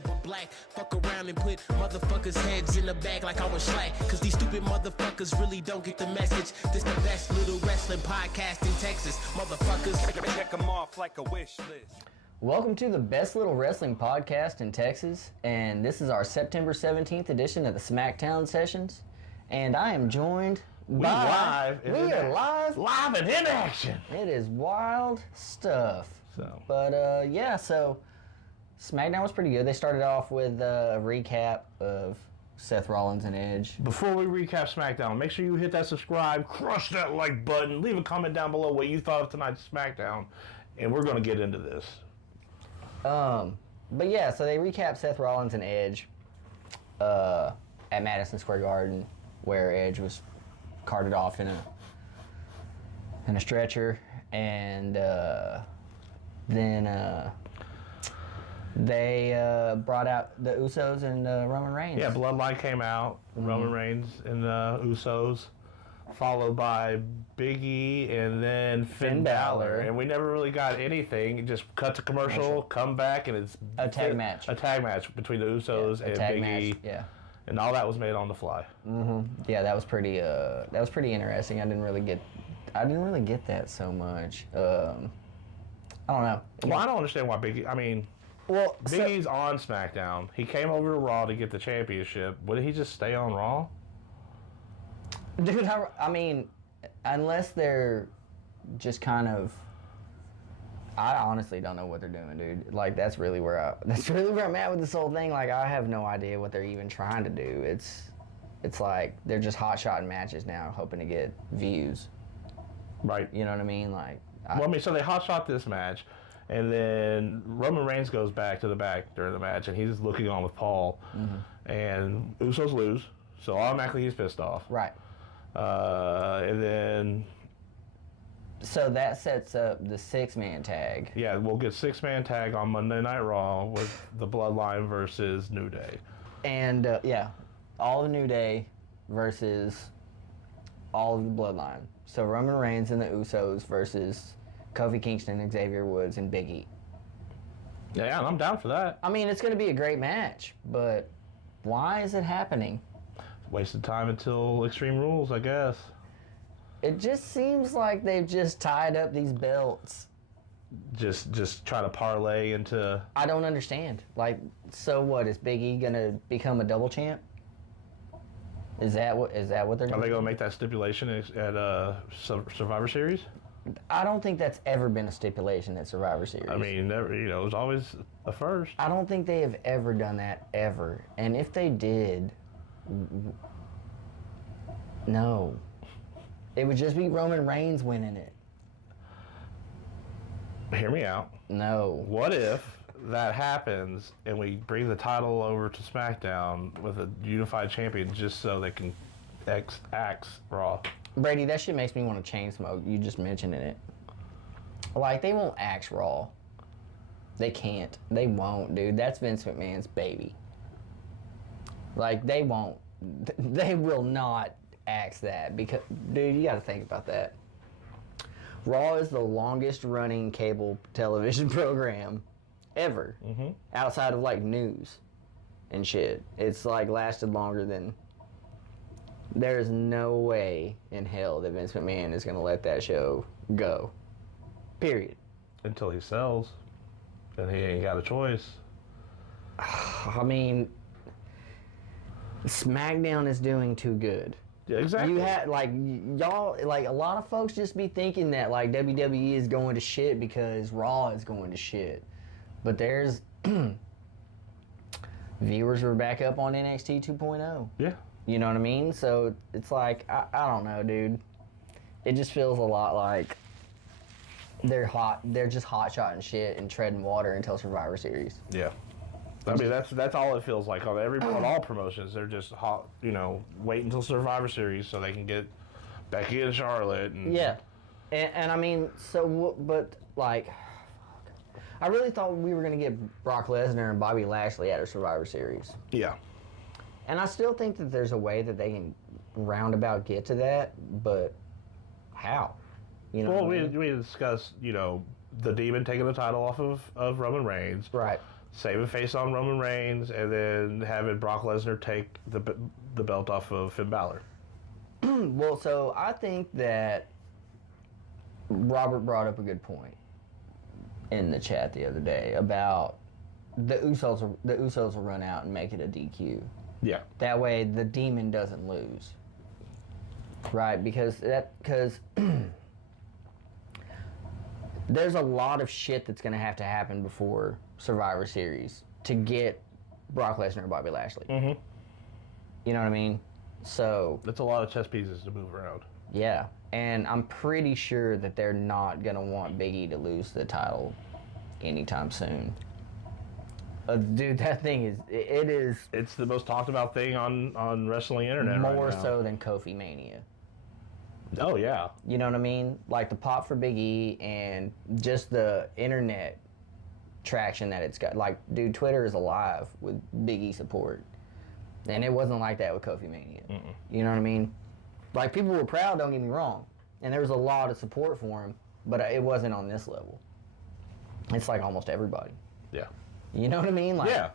but black. Fuck around and put motherfuckers' heads in the bag like I was slack. Cause these stupid motherfuckers really don't get the message. This the best little wrestling podcast in Texas. Motherfuckers, check them off like a wish list. Welcome to the best little wrestling podcast in Texas, and this is our September 17th edition of the Smackdown Sessions. And I am joined by... We are live and in action. It is wild stuff. So Smackdown was pretty good. They started off with a recap of Seth Rollins and Edge. Before we recap SmackDown, make sure you hit that subscribe, crush that like button, leave a comment down below what you thought of tonight's SmackDown, and we're going to get into this. So they recapped Seth Rollins and Edge at Madison Square Garden, where Edge was carted off in a stretcher, and then they brought out the Usos and Roman Reigns. Yeah, Bloodline came out, Roman Reigns and the Usos, followed by Big E and then Finn Balor. And we never really got anything. Just cut to commercial, come back, and it's a tag match. A tag match between the Usos and Big E. Yeah. And all that was made on the fly. Mm-hmm. Yeah, that was pretty interesting. I didn't really get that so much. I don't know. Well, I don't understand why Big E. I mean, Big E's on SmackDown. He came over to Raw to get the championship. Wouldn't he just stay on Raw? Dude, I mean, unless they're just kind of, I honestly don't know what they're doing, dude. Like that's really where I'm at with this whole thing. Like I have no idea what they're even trying to do. It's like they're just hot-shotting matches now, hoping to get views. Right. You know what I mean? Like. So they hot-shot this match. And then Roman Reigns goes back to the back during the match, and he's looking on with Paul. Mm-hmm. And Usos lose, so automatically he's pissed off. Right. And then... So that sets up the six-man tag. Yeah, we'll get six-man tag on Monday Night Raw with the Bloodline versus New Day. And, all the New Day versus all of the Bloodline. So Roman Reigns and the Usos versus... Kofi Kingston, Xavier Woods, and Big E. Yeah, and I'm down for that. I mean, it's going to be a great match, but why is it happening? Wasted time until Extreme Rules, I guess. It just seems like they've just tied up these belts. Just try to parlay into... I don't understand. Like, so what? Is Big E going to become a double champ? Is that what they're going to do? Are they going to make that stipulation at Survivor Series? I don't think that's ever been a stipulation at Survivor Series. I mean, never, it was always a first. I don't think they have ever done that, ever. And if they did, no. It would just be Roman Reigns winning it. Hear me out. No. What if that happens and we bring the title over to SmackDown with a unified champion just so they can axe Raw? Brady, that shit makes me want to chain smoke. You just mentioning it. Like, they won't axe Raw. They can't. They won't, dude. That's Vince McMahon's baby. Like, they won't. They will not axe that. Because, dude, you got to think about that. Raw is the longest running cable television program ever. Mm-hmm. Outside of, like, news and shit. It's, like, lasted longer than... There's no way in hell that Vince McMahon is going to let that show go. Period. Until he sells. Then he ain't got a choice. I mean, SmackDown is doing too good. Yeah, exactly. You had, like, y'all, like, a lot of folks just be thinking that, like, WWE is going to shit because Raw is going to shit. But there's... viewers were back up on NXT 2.0. Yeah. You know what I mean? So it's like, I don't know, dude. It just feels a lot like they're just hot-shotting shit and treading water until Survivor Series. Yeah. I mean, that's all it feels like. On all promotions, they're just hot, wait until Survivor Series so they can get Becky and Charlotte. And yeah. And I mean, but like, I really thought we were going to get Brock Lesnar and Bobby Lashley at a Survivor Series. Yeah. And I still think that there's a way that they can roundabout get to that, but how? Well, we discussed, the Demon taking the title off of Roman Reigns. Right. Saving face on Roman Reigns, and then having Brock Lesnar take the belt off of Finn Balor. Well, so I think that Robert brought up a good point in the chat the other day about the Usos will run out and make it a DQ. Yeah. That way the Demon doesn't lose. Right? Because there's a lot of shit that's going to have to happen before Survivor Series to get Brock Lesnar and Bobby Lashley. Mm-hmm. You know what I mean? So that's a lot of chess pieces to move around. Yeah, and I'm pretty sure that they're not going to want Big E to lose the title anytime soon. Dude, that thing is, It's the most talked about thing on wrestling internet more right now. so than Kofi Mania. Oh, yeah. You know what I mean? Like the pop for Big E and just the internet traction that it's got. Like, dude, Twitter is alive with Big E support. And it wasn't like that with Kofi Mania. Mm-mm. You know what I mean? Like, people were proud, don't get me wrong. And there was a lot of support for him, but it wasn't on this level. It's like almost everybody. Yeah. You know what I mean? Like, Yeah.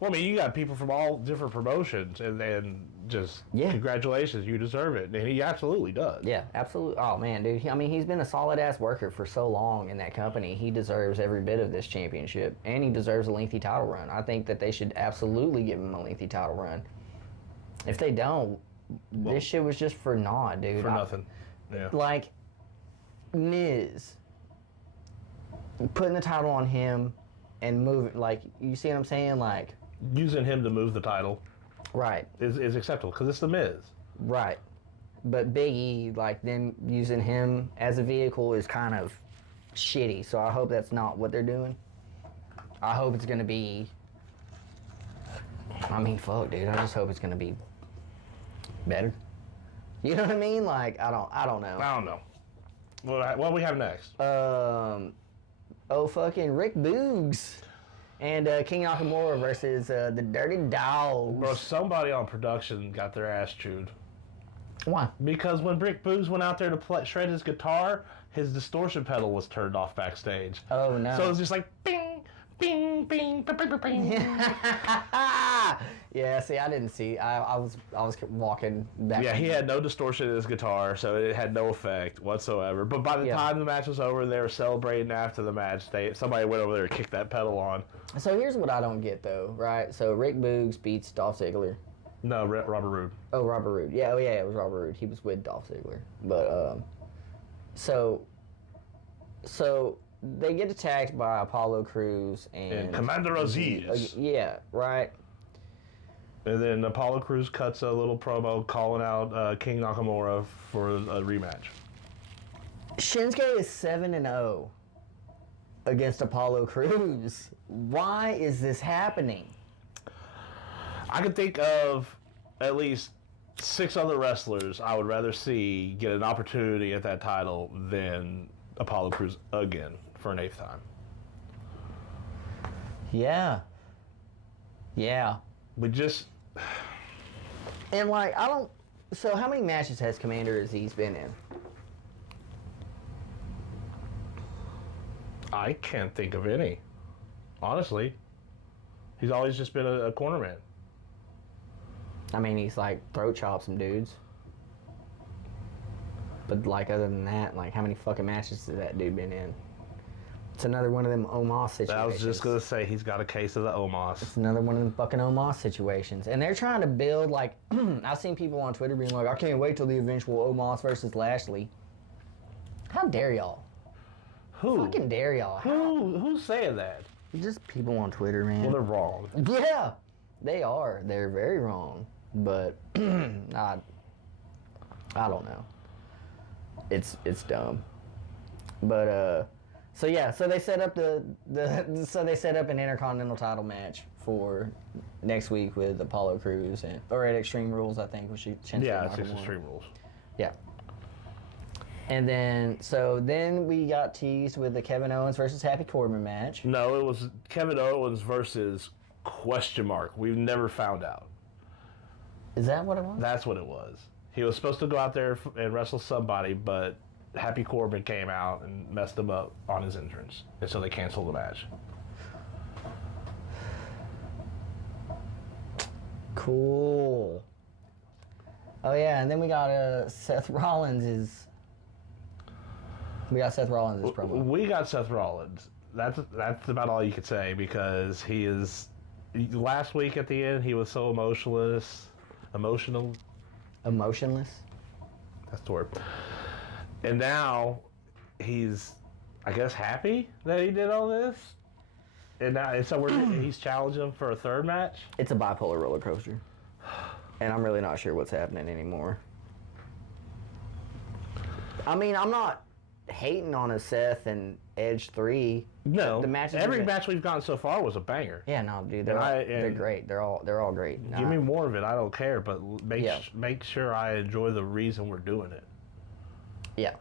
Well, I mean, you got people from all different promotions, and just congratulations, you deserve it. And he absolutely does. Yeah, absolutely. Oh, man, dude. I mean, he's been a solid-ass worker for so long in that company. He deserves every bit of this championship, and he deserves a lengthy title run. I think that they should absolutely give him a lengthy title run. If they don't, this shit was just for naught, dude. For nothing. Yeah. Like, Miz, putting the title on him and moving, like, you see what I'm saying? Like, using him to move the title right is acceptable because it's the Miz. Right. But Big E, like, them using him as a vehicle is kind of shitty. So I hope that's not what they're doing. I hope it's gonna be, I mean, fuck, dude. I just hope it's gonna be better. You know what I mean? Like, I don't know. I don't know. What do we have next? Fucking Rick Boogs and King Nakamura versus the Dirty Dogs. Bro, somebody on production got their ass chewed. Why? Because when Rick Boogs went out there to shred his guitar, his distortion pedal was turned off backstage. Oh, no. So it was just like, bing, bing, bing, bing, bing, bing. Yeah, see, I didn't see. I was walking back. Yeah, he had no distortion in his guitar, so it had no effect whatsoever. But by the time the match was over, they were celebrating after the match. Somebody went over there and kicked that pedal on. So here's what I don't get, though, right? So Rick Boogs beats Dolph Ziggler. No, Robert Roode. Oh, Robert Roode. Yeah, it was Robert Roode. He was with Dolph Ziggler. But, so they get attacked by Apollo Crews and Commander Aziz. Yeah, right. And then Apollo Crews cuts a little promo calling out King Nakamura for a rematch. Shinsuke is 7-0 against Apollo Crews. Why is this happening? I can think of at least 6 other wrestlers I would rather see get an opportunity at that title than Apollo Crews again for an 8th time. Yeah. We just... And, like, I don't... So how many matches has Commander Aziz been in? I can't think of any. Honestly. He's always just been a corner man. I mean, he's, like, throat chopped some dudes. But, like, other than that, like, how many fucking matches has that dude been in? It's another one of them Omos situations. I was just going to say, he's got a case of the Omos. It's another one of them fucking Omos situations. And they're trying to build, like, I've seen people on Twitter being like, I can't wait till the eventual Omos versus Lashley. How dare y'all? Who? Fucking dare y'all. Who's saying that? Just people on Twitter, man. Well, they're wrong. Yeah, they are. They're very wrong. But, I don't know. It's dumb. But, so yeah, so they set up they set up an Intercontinental title match for next week with Apollo Crews or at Extreme Rules, I think, which Yeah, it's Extreme Rules. Yeah. And then we got teased with the Kevin Owens versus Happy Corbin match. No, it was Kevin Owens versus ? We've never found out. Is that what it was? That's what it was. He was supposed to go out there and wrestle somebody, but Happy Corbin came out and messed him up on his entrance, and so they canceled the match. Cool. Oh yeah, and then we got Seth Rollins' promo. We got Seth Rollins. That's about all you could say, because he is. Last week at the end, he was so emotionless. Emotionless? That's the word. And now he's, I guess, happy that he did all this. And now, he's challenged him for a third match. It's a bipolar roller coaster. And I'm really not sure what's happening anymore. I mean, I'm not hating on a Seth and Edge 3. No, the matches every match we've gotten so far was a banger. Yeah, no, dude, they're great. They're all great. Give me more of it. I don't care, but make sure I enjoy the reason we're doing it. Yeah.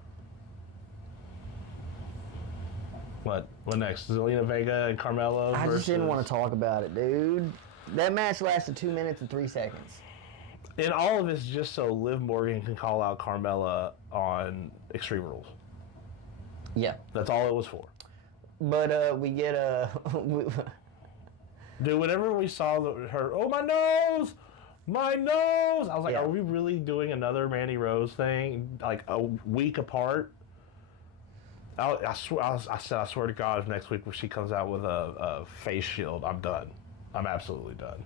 What next? Zelina Vega and Carmella I versus... just didn't want to talk about it, dude. That match lasted 2 minutes and 3 seconds. And all of this just so Liv Morgan can call out Carmella on Extreme Rules. Yeah. That's all it was for. But we get a... Dude, whenever we saw her, oh, my nose! My nose! I was like, Are we really doing another Mandy Rose thing, like a week apart? I swear to God, if next week she comes out with a face shield, I'm done. I'm absolutely done.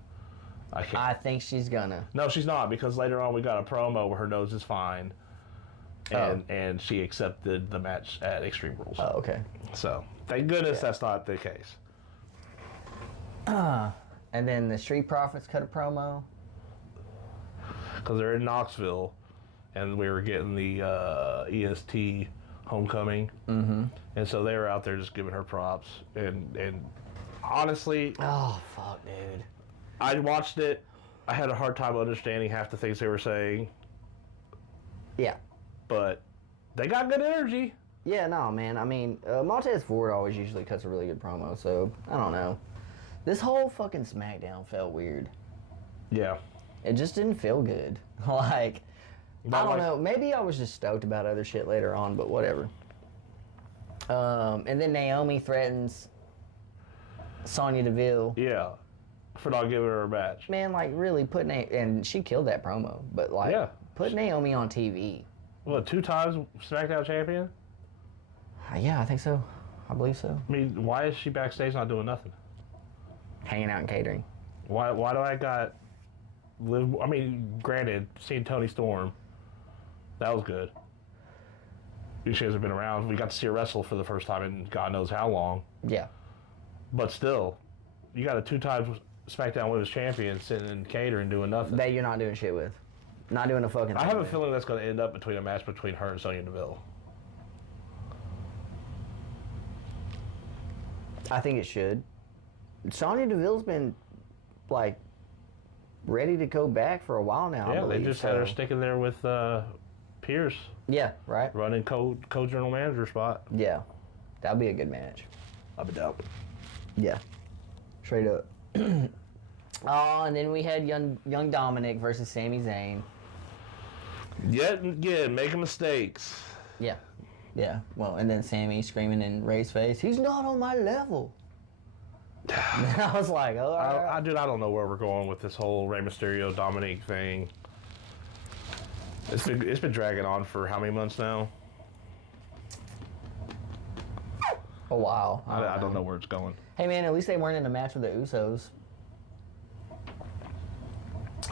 I can't. I think she's gonna. No, she's not, because later on we got a promo where her nose is fine, and she accepted the match at Extreme Rules. Oh, okay. So, thank goodness that's not the case. And then the Street Profits cut a promo. Because they're in Knoxville, and we were getting the EST homecoming. Mm-hmm. And so they were out there just giving her props. And honestly... Oh, fuck, dude. I watched it. I had a hard time understanding half the things they were saying. Yeah. But they got good energy. Yeah, no, man. I mean, Montez Ford always usually cuts a really good promo, so I don't know. This whole fucking SmackDown felt weird. Yeah. It just didn't feel good. Like, I don't know. Maybe I was just stoked about other shit later on, but whatever. And then Naomi threatens Sonya Deville. Yeah. For not giving her a match. Man, like, really and she killed that promo, but like, put Naomi on TV. What, 2 times SmackDown champion? Yeah, I think so. I believe so. I mean, why is she backstage not doing nothing? Hanging out and catering. Why do I got Liv? I mean, granted, seeing Toni Storm, that was good. She hasn't been around. We got to see her wrestle for the first time in God knows how long. Yeah. But still, you got a 2-time SmackDown Women's Champion sitting in catering doing nothing. That you're not doing shit with. Not doing a fucking thing. I have a feeling that's going to end up between a match between her and Sonya Deville. I think it should. Sonya Deville's been, like, ready to go back for a while now. Yeah, they just had her sticking there with Pierce. Yeah, right. Running co-general manager spot. Yeah, that'd be a good match. I'll be down. Yeah, straight up. Oh, and then we had young Dominic versus Sami Zayn. Yet again, making mistakes. Yeah. Yeah, well, and then Sammy screaming in Ray's face, he's not on my level. I was like, oh, I don't know where we're going with this whole Rey Mysterio Dominique thing. It's been dragging on for how many months now? A while. I don't know where it's going. Hey, man, at least they weren't in a match with the Usos.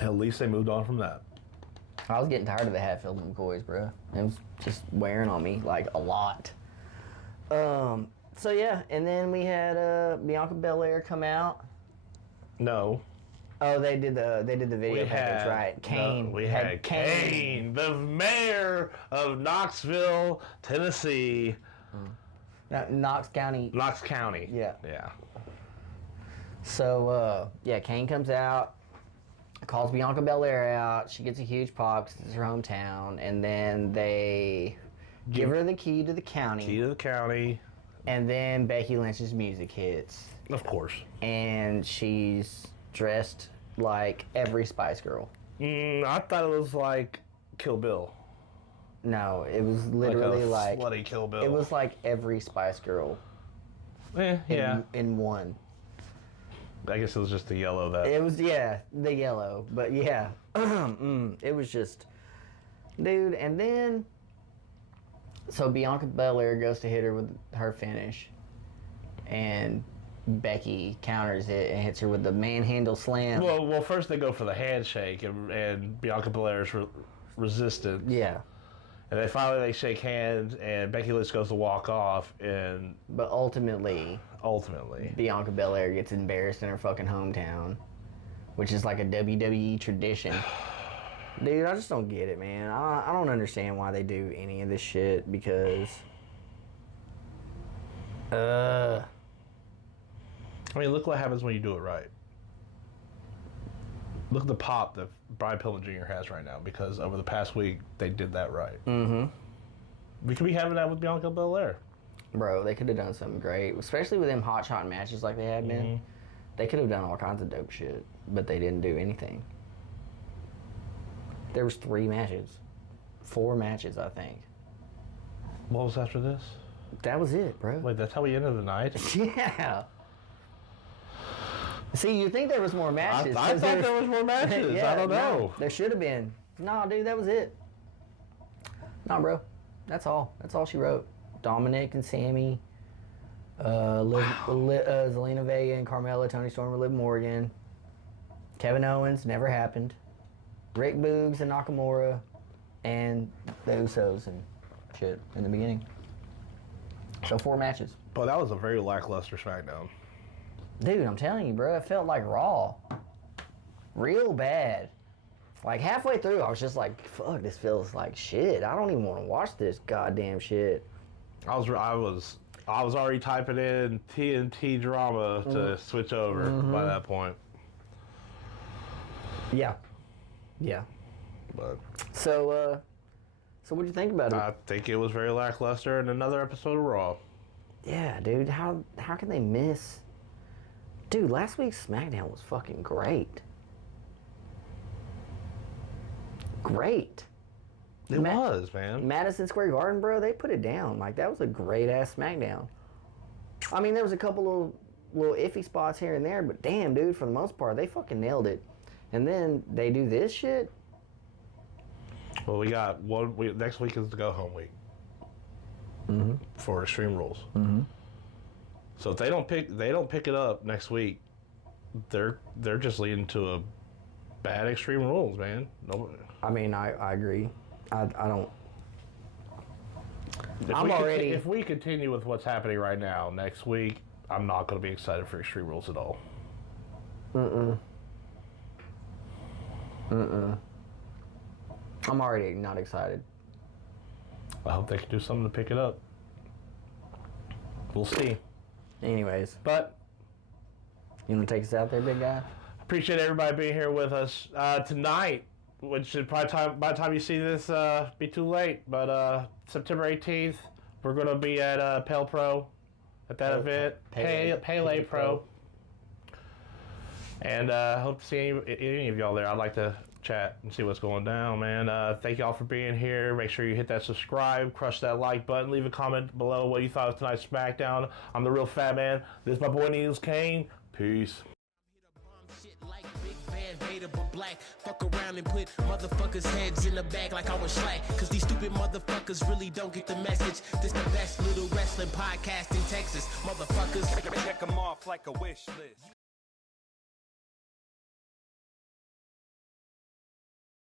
At least they moved on from that. I was getting tired of the Hatfield and McCoys, bro. It was just wearing on me, like, a lot. So, yeah, and then we had Bianca Belair come out. No. Oh, they did the video package, right? Kane. We had Kane, the mayor of Knoxville, Tennessee. Knox County. Knox County. Yeah. Yeah. So, Kane comes out. Calls Bianca Belair out. She gets a huge pop because it's her hometown. And then they give her the key to the county. Key to the county. And then Becky Lynch's music hits. Of course. And she's dressed like every Spice Girl. I thought it was like Kill Bill. No, it was literally like Bloody Kill Bill. it was like every Spice Girl yeah. in one. I guess it was just the yellow that. It was, yeah, the yellow. But yeah, it was just, dude. And then, so Bianca Belair goes to hit her with her finish, and Becky counters it and hits her with the manhandle slam. Well, first they go for the handshake, and Bianca Belair's resistant. Yeah. And then finally they shake hands, and Becky Lynch goes to walk off, and But ultimately, Bianca Belair gets embarrassed in her fucking hometown, which is like a WWE tradition. Dude, I just don't get it, man. I don't understand why they do any of this shit, because... I mean, look what happens when you do it right. Look at the pop that Brian Pillman Jr. has right now, because over the past week, they did that right. Mm-hmm. We could be having that with Bianca Belair. Bro, they could have done something great, especially with them hotshot matches like they had been. They could have done all kinds of dope shit, but they didn't do anything. There was 4 matches, I think. What was after this? That was it, bro. Wait, that's how we ended the night? Yeah. See, you think there was more matches. I thought there was more matches. Yeah, I don't know. No, there should have been. Nah, dude, that was it. Nah, bro. That's all. That's all she wrote. Dominic and Sammy, Zelina Vega and Carmella, Toni Storm and Liv Morgan, Kevin Owens, never happened, Rick Boogs and Nakamura, and the Usos and shit in the beginning. So 4 matches. But that was a very lackluster SmackDown. Dude, I'm telling you, bro, it felt like Raw. Real bad. Like, halfway through, I was just like, fuck, this feels like shit. I don't even want to watch this goddamn shit. I was already typing in TNT drama to switch over by that point. Yeah. Yeah. But So what'd you think about it? I think it was very lackluster and another episode of Raw. Yeah, dude, how can they miss? Dude, last week's SmackDown was fucking great. Great. It was, man. Madison Square Garden, bro, they put it down. Like, that was a great-ass SmackDown. I mean, there was a couple of little iffy spots here and there, but damn, dude, for the most part, they fucking nailed it. And then they do this shit. Well, we got next week is the go-home week for Extreme Rules. So if they don't pick it up next week, they're just leading to a bad Extreme Rules, man. Nobody. I mean, I agree. I don't. If we continue with what's happening right now next week, I'm not going to be excited for Extreme Rules at all. I'm already not excited. I hope they can do something to pick it up. We'll see. Anyways, But you want to take us out there, big guy? appreciate everybody being here with us tonight, which should probably by the time you see this be too late. But September 18th, we're going to be at Pale Pro at that event. Pele Pro. And hope to see any of y'all there. I'd like to chat and see what's going down, man. Thank y'all for being here. Make sure you hit that subscribe, crush that like button, leave a comment below what you thought of tonight's SmackDown. I'm the Real Fat Man. This is my boy Needles Kane. Peace. Black. Fuck around and put motherfuckers' heads in the bag like I was slack. Cause these stupid motherfuckers really don't get the message. This the best little wrestling podcast in Texas. Motherfuckers, check them off like a wish list.